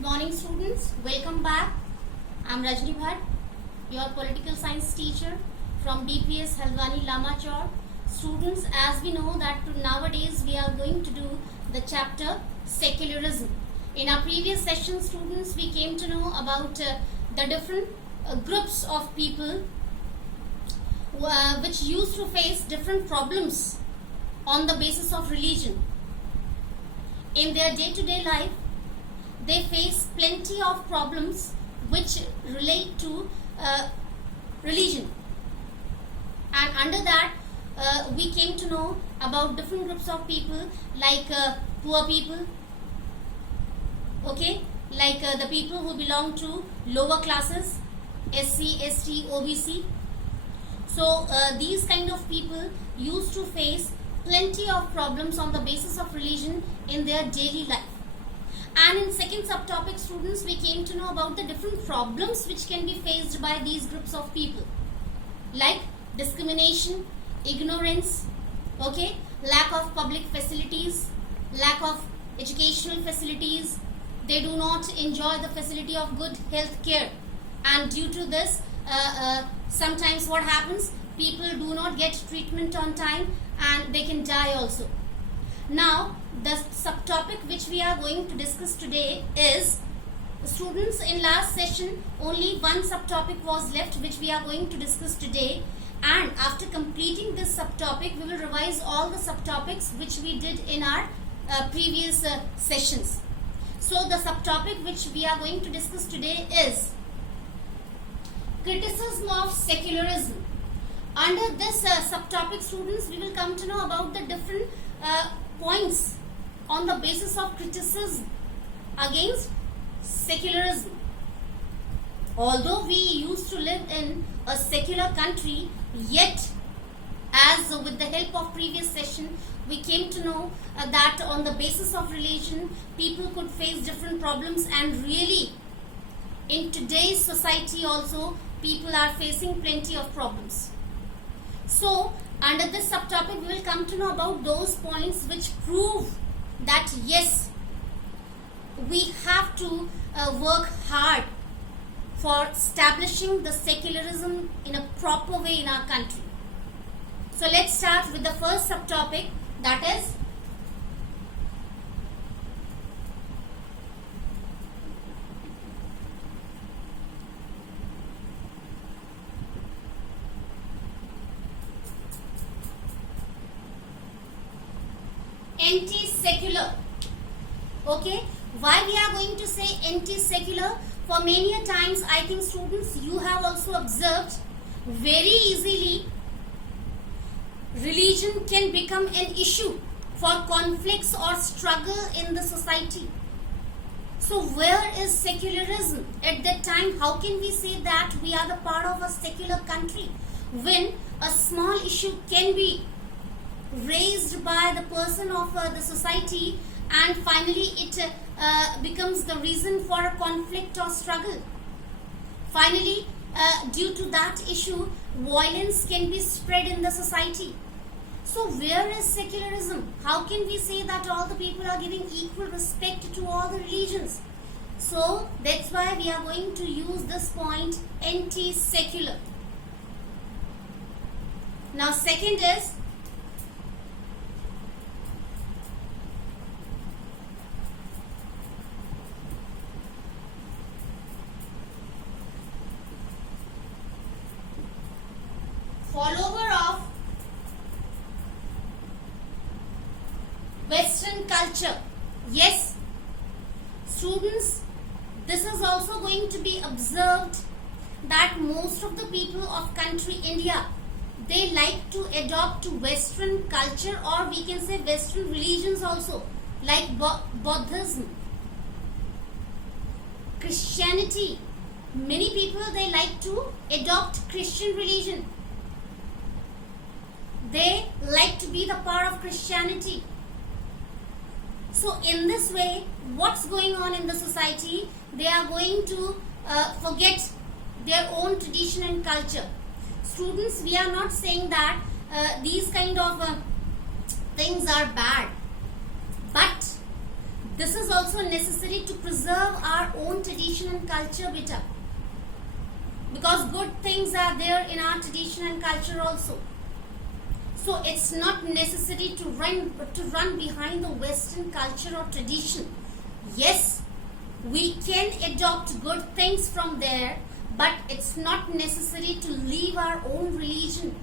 Good morning, students. Welcome back. I'm Rajni Bhatt, your political science teacher from DPS Haldwani Lamachor. Students, as we know that nowadays we are going to do the chapter secularism. In our previous session, students, we came to know about the different groups of people which used to face different problems on the basis of religion. In their day-to-day life, they face plenty of problems which relate to religion, and under that we came to know about different groups of people like poor people, okay, like the people who belong to lower classes, SC, ST, OBC. So these kind of people used to face plenty of problems on the basis of religion in their daily life. And in second subtopic, students, we came to know about the different problems which can be faced by these groups of people, like discrimination, ignorance, okay, lack of public facilities, lack of educational facilities. They do not enjoy the facility of good health care, and due to this sometimes what happens, people do not get treatment on time and they can die also. Now the subtopic which we are going to discuss today is, students, in last session only one subtopic was left which we are going to discuss today, and after completing this subtopic we will revise all the subtopics which we did in our previous sessions. So the subtopic which we are going to discuss today is criticism of secularism. Under this subtopic, students, we will come to know about the different points on the basis of criticism against secularism. Although we used to live in a secular country, yet as with the help of previous session we came to know that on the basis of religion people could face different problems, and really in today's society also people are facing plenty of problems. So under this subtopic we will come to know about those points which prove that yes, we have to work hard for establishing the secularism in a proper way in our country. So let's start with the first subtopic, that is anti-secular. Okay, why we are going to say anti-secular? For many a times I think, students, you have also observed very easily religion can become an issue for conflicts or struggle in the society. So where is secularism at that time? How can we say that we are the part of a secular country when a small issue can be raised by the person of the society and finally it becomes the reason for a conflict or struggle? Finally, due to that issue, violence can be spread in the society. So where is secularism? How can we say that all the people are giving equal respect to all the religions? So that's why we are going to use this point, anti-secular. Now second is follower of Western culture. Yes, students, this is also going to be observed that most of the people of country India, they like to adopt Western culture, or we can say Western religions also, like Buddhism, Christianity. Many people, they like to adopt Christian religion. They like to be the part of Christianity. So in this way, what's going on in the society? They are going to forget their own tradition and culture. Students, we are not saying that these kind of things are bad, but this is also necessary to preserve our own tradition and culture, beta, because good things are there in our tradition and culture also. So it's not necessary to run behind the Western culture or tradition. Yes, we can adopt good things from there, but it's not necessary to leave our own religion.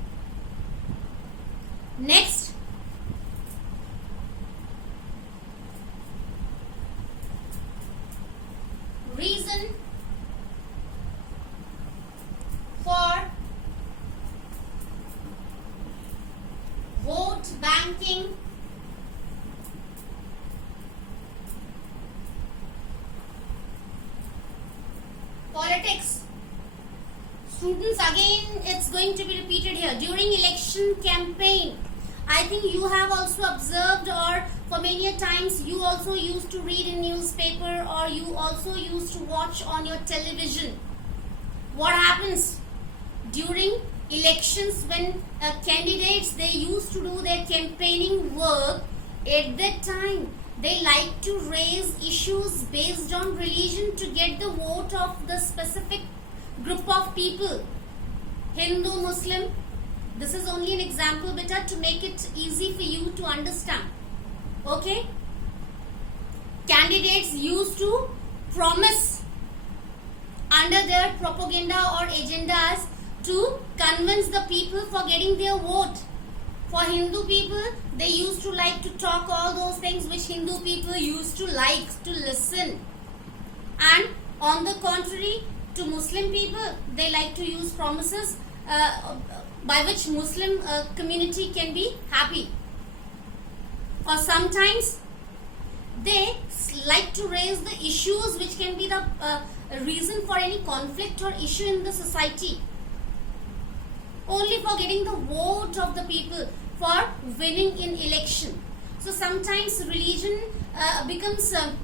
Next, reason for vote banking politics. Students, again it's going to be repeated here. During election campaign, I think you have also observed, or for many a times you also used to read in newspaper, or you also used to watch on your television. What happens during elections when candidates, they used to do their campaigning work? At that time they like to raise issues based on religion to get the vote of the specific group of people. Hindu, Muslim, this is only an example, beta, to make it easy for you to understand. Okay, candidates used to promise under their propaganda or agendas to convince the people for getting their vote. For Hindu people, they used to like to talk all those things which Hindu people used to like to listen. And on the contrary, to Muslim people, they like to use promises by which Muslim community can be happy. Or sometimes they like to raise the issues which can be the reason for any conflict or issue in the society, only for getting the vote of the people for winning in election. So sometimes religion becomes a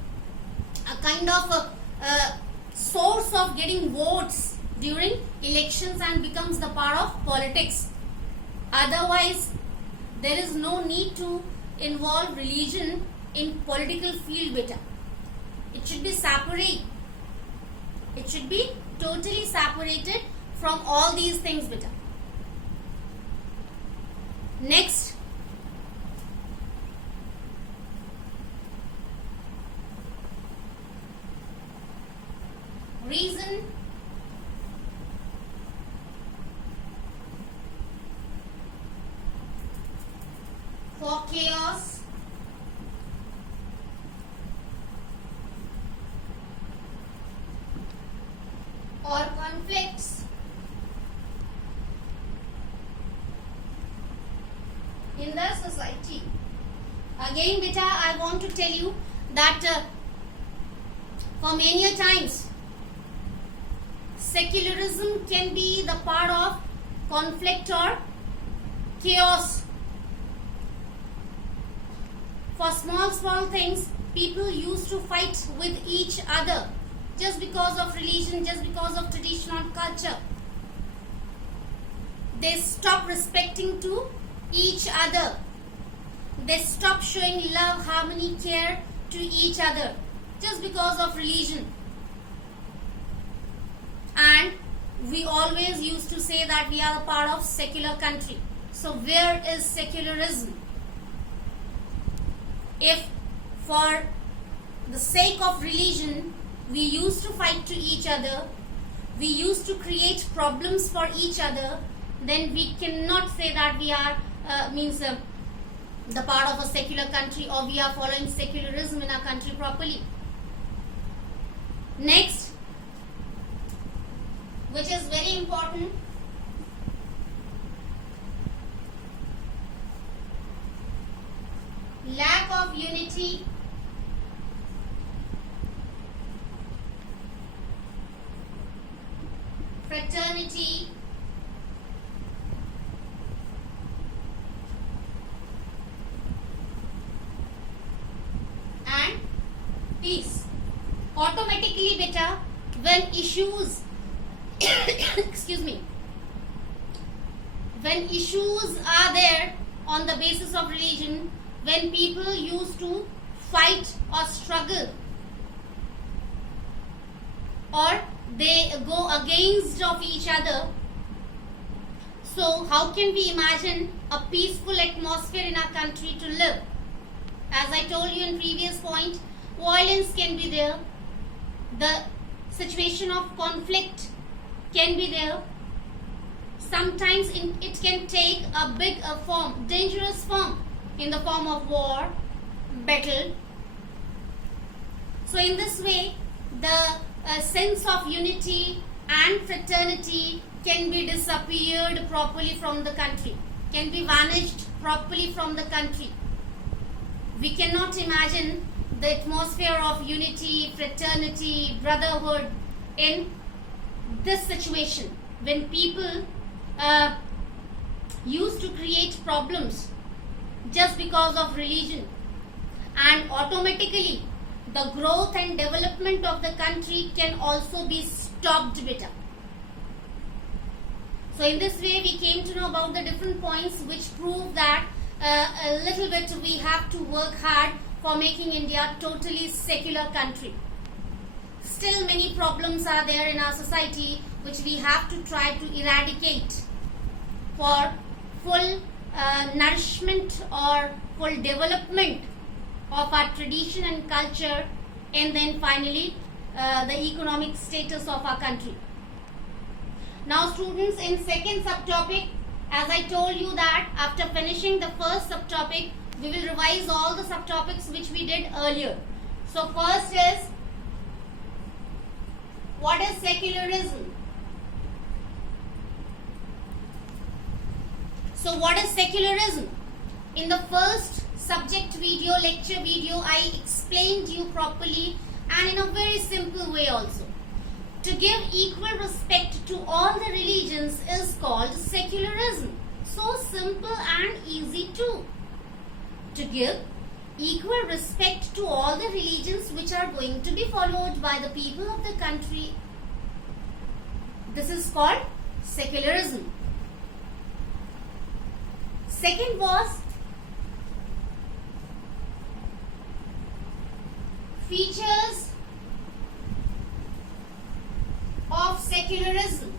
kind of a source of getting votes during elections and becomes the part of politics. Otherwise, there is no need to involve religion in political field, beta. It should be separate. It should be totally separated from all these things, beta. Next, reason for chaos or conflicts in the society. Again, beta, I want to tell you that for many a times secularism can be the part of conflict or chaos. For small things, people used to fight with each other just because of religion, just because of tradition or culture. They stop respecting to each other. They stop showing love, harmony, care to each other just because of religion. And we always used to say that we are a part of secular country. So where is secularism? If for the sake of religion we used to fight to each other, we used to create problems for each other, then we cannot say that we are the part of a secular country, or we are following secularism in our country properly. Next, which is very important, lack of unity fraternity and peace. Automatically, beta, when issues excuse me, when issues are there on the basis of religion, when people used to fight or struggle, or they go against of each other. So how can we imagine a peaceful atmosphere in our country to live? As I told you in previous point, violence can be there, the situation of conflict can be there. Sometimes it can take a big form, dangerous form, in the form of war, battle. So in this way, the sense of unity and fraternity can be disappeared properly from the country, can be vanished properly from the country. We cannot imagine the atmosphere of unity, fraternity, brotherhood in this situation when people used to create problems just because of religion, and automatically the growth and development of the country can also be stopped better. So in this way we came to know about the different points which prove that a little bit we have to work hard for making India totally secular country. Still many problems are there in our society which we have to try to eradicate for full nourishment or full development of our tradition and culture, and then finally the economic status of our country. Now students, in second subtopic, as I told you that after finishing the first subtopic, we will revise all the subtopics which we did earlier. So first is, what is secularism? So what is secularism? In the first subject video, lecture video, I explained you properly and in a very simple way also. To give equal respect to all the religions is called secularism. So simple and easy too. To give equal respect to all the religions which are going to be followed by the people of the country. This is called secularism. Second was features of secularism.